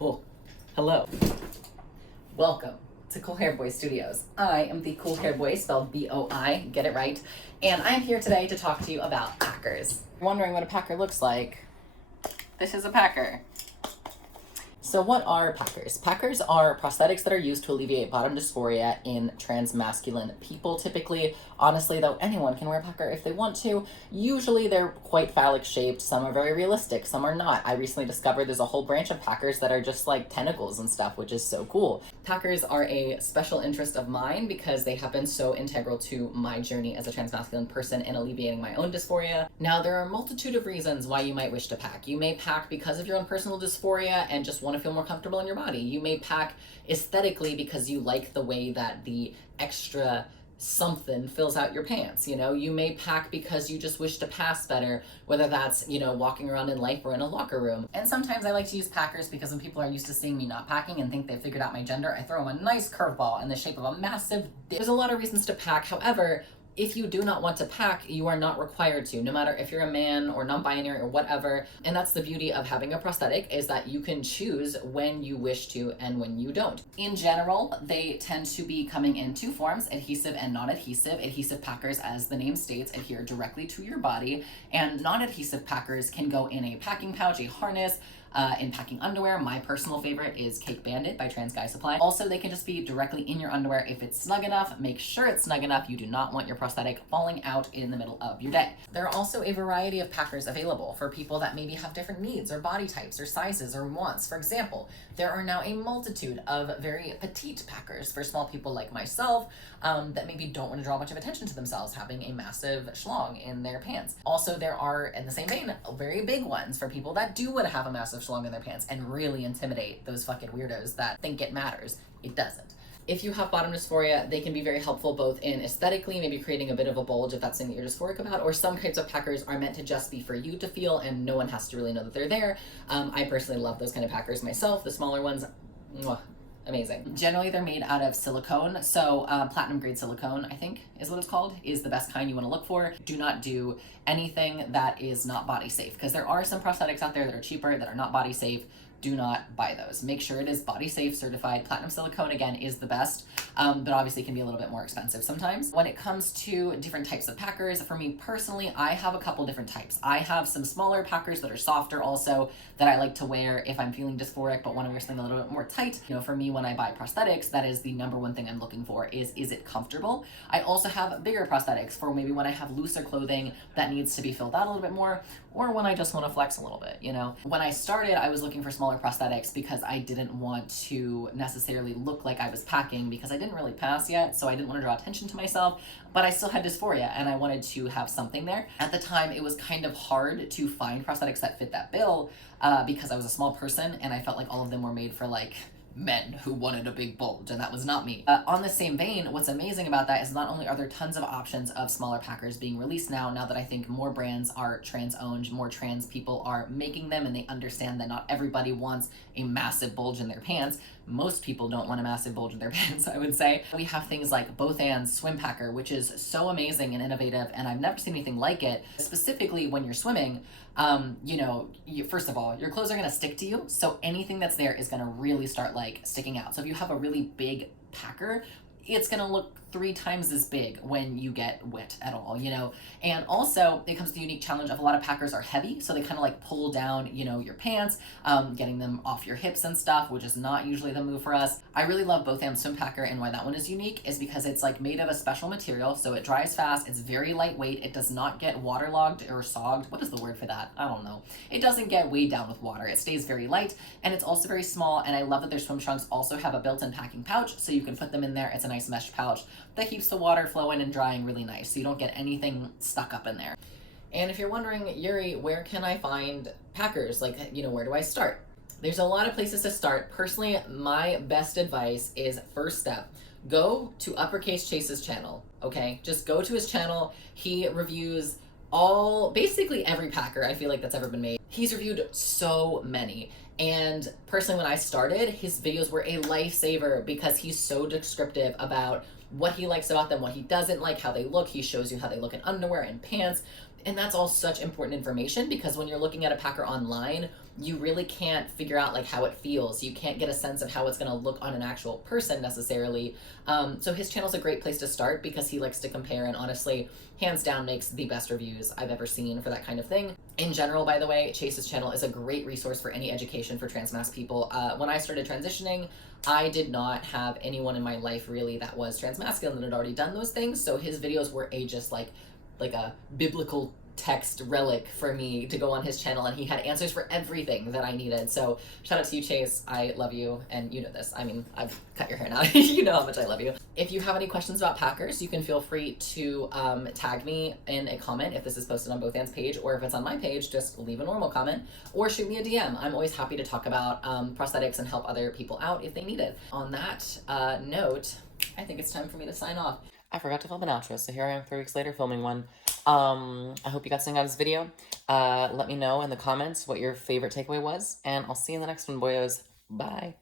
Oh, hello. Welcome to Cool Hair Boy Studios. I am the Cool Hair Boy, spelled B-O-I, get it right. And I'm here today to talk to you about packers. You're wondering what a packer looks like? This is a packer. So what are packers? Packers are prosthetics that are used to alleviate bottom dysphoria in transmasculine people typically. Honestly though, anyone can wear a packer if they want to. Usually they're quite phallic shaped, some are very realistic, some are not. I recently discovered there's a whole branch of packers that are just like tentacles and stuff, which is so cool. Packers are a special interest of mine because they have been so integral to my journey as a transmasculine person in alleviating my own dysphoria. Now there are a multitude of reasons why you might wish to pack. You may pack because of your own personal dysphoria and just want to feel more comfortable in your body. You may pack aesthetically because you like the way that the extra something fills out your pants. You may pack because you just wish to pass better, whether that's walking around in life or in a locker room. And sometimes I like to use packers because when people are used to seeing me not packing and think they've figured out my gender, I throw them a nice curveball in the shape of a massive dick. There's a lot of reasons to pack. However, if you do not want to pack, you are not required to, no matter if you're a man or non-binary or whatever. And that's the beauty of having a prosthetic, is that you can choose when you wish to and when you don't. In general, they tend to be coming in two forms, adhesive and non-adhesive. Adhesive packers, as the name states, adhere directly to your body, and non-adhesive packers can go in a packing pouch, a harness, in packing underwear. My personal favorite is Cake Bandit by Trans Guy Supply. Also, they can just be directly in your underwear if it's snug enough. Make sure it's snug enough. You do not want your prosthetic falling out in the middle of your day. There are also a variety of packers available for people that maybe have different needs or body types or sizes or wants. For example, there are now a multitude of very petite packers for small people like myself that maybe don't want to draw much of attention to themselves having a massive schlong in their pants. Also, there are, in the same vein, very big ones for people that do want to have a massive schlong in their pants and really intimidate those fucking weirdos that think it matters. It doesn't. If you have bottom dysphoria, they can be very helpful both in aesthetically, maybe creating a bit of a bulge if that's something that you're dysphoric about, or some types of packers are meant to just be for you to feel and no one has to really know that they're there. I personally love those kind of packers myself. The smaller ones, mwah, amazing. Generally, they're made out of silicone. So platinum grade silicone, I think is what it's called, is the best kind you want to look for. Do not do anything that is not body safe, because there are some prosthetics out there that are cheaper that are not body safe. Do not buy those. Make sure it is body safe certified. Platinum silicone, again, is the best, but obviously can be a little bit more expensive sometimes. When it comes to different types of packers, for me personally, I have a couple different types. I have some smaller packers that are softer also that I like to wear if I'm feeling dysphoric but want to wear something a little bit more tight. For me, when I buy prosthetics, that is the number one thing I'm looking for is it comfortable? I also have bigger prosthetics for maybe when I have looser clothing that needs to be filled out a little bit more, or when I just want to flex a little bit, When I started, I was looking for smaller prosthetics because I didn't want to necessarily look like I was packing because I didn't really pass yet, so I didn't want to draw attention to myself, but I still had dysphoria and I wanted to have something there. At the time, it was kind of hard to find prosthetics that fit that bill because I was a small person and I felt like all of them were made for like men who wanted a big bulge, and that was not me. On the same vein, what's amazing about that is not only are there tons of options of smaller packers being released now that I think more brands are trans-owned, more trans people are making them, and they understand that not everybody wants a massive bulge in their pants. Most people don't want a massive bulge in their pants, I would say. We have things like Both Ands Swim Packer, which is so amazing and innovative, and I've never seen anything like it. Specifically when you're swimming, first of all, your clothes are gonna stick to you, so anything that's there is gonna really start like sticking out. So if you have a really big packer, it's gonna look 3 times as big when you get wet at all, And also, it comes to the unique challenge of a lot of packers are heavy, so they kind of like pull down, your pants, getting them off your hips and stuff, which is not usually the move for us. I really love Both Ands Swim Packer, and why that one is unique is because it's like made of a special material, so it dries fast, it's very lightweight, it does not get waterlogged or sogged. What is the word for that? I don't know. It doesn't get weighed down with water. It stays very light, and it's also very small, and I love that their swim trunks also have a built-in packing pouch, so you can put them in there. It's a nice mesh pouch that keeps the water flowing and drying really nice, so you don't get anything stuck up in there. And if you're wondering, Yuri, where can I find packers? Like, where do I start? There's a lot of places to start. Personally, my best advice is, first step, go to Uppercase Chase's channel, okay? Just go to his channel. He reviews basically every packer I feel like that's ever been made. He's reviewed so many. And personally, when I started, his videos were a lifesaver because he's so descriptive about what he likes about them, what he doesn't like, how they look. He shows you how they look in underwear and pants. And that's all such important information, because when you're looking at a packer online, you really can't figure out like how it feels. You can't get a sense of how it's going to look on an actual person necessarily. So his channel's a great place to start, because he likes to compare, and honestly, hands down makes the best reviews I've ever seen for that kind of thing. In general, by the way, Chase's channel is a great resource for any education for trans masc people. When I started transitioning, I did not have anyone in my life really that was trans masculine that had already done those things, so his videos were just like a biblical text relic for me to go on his channel, and he had answers for everything that I needed. So shout out to you, Chase. I love you, and you know this. I mean, I've cut your hair now. You know how much I love you. If you have any questions about packers, you can feel free to tag me in a comment if this is posted on both Anne's page, or if it's on my page, just leave a normal comment or shoot me a DM. I'm always happy to talk about prosthetics and help other people out if they need it. On that note, I think it's time for me to sign off. I forgot to film an outro, so here I am 3 weeks later filming one. I hope you got something out of this video. Let me know in the comments what your favorite takeaway was, and I'll see you in the next one, boyos. Bye.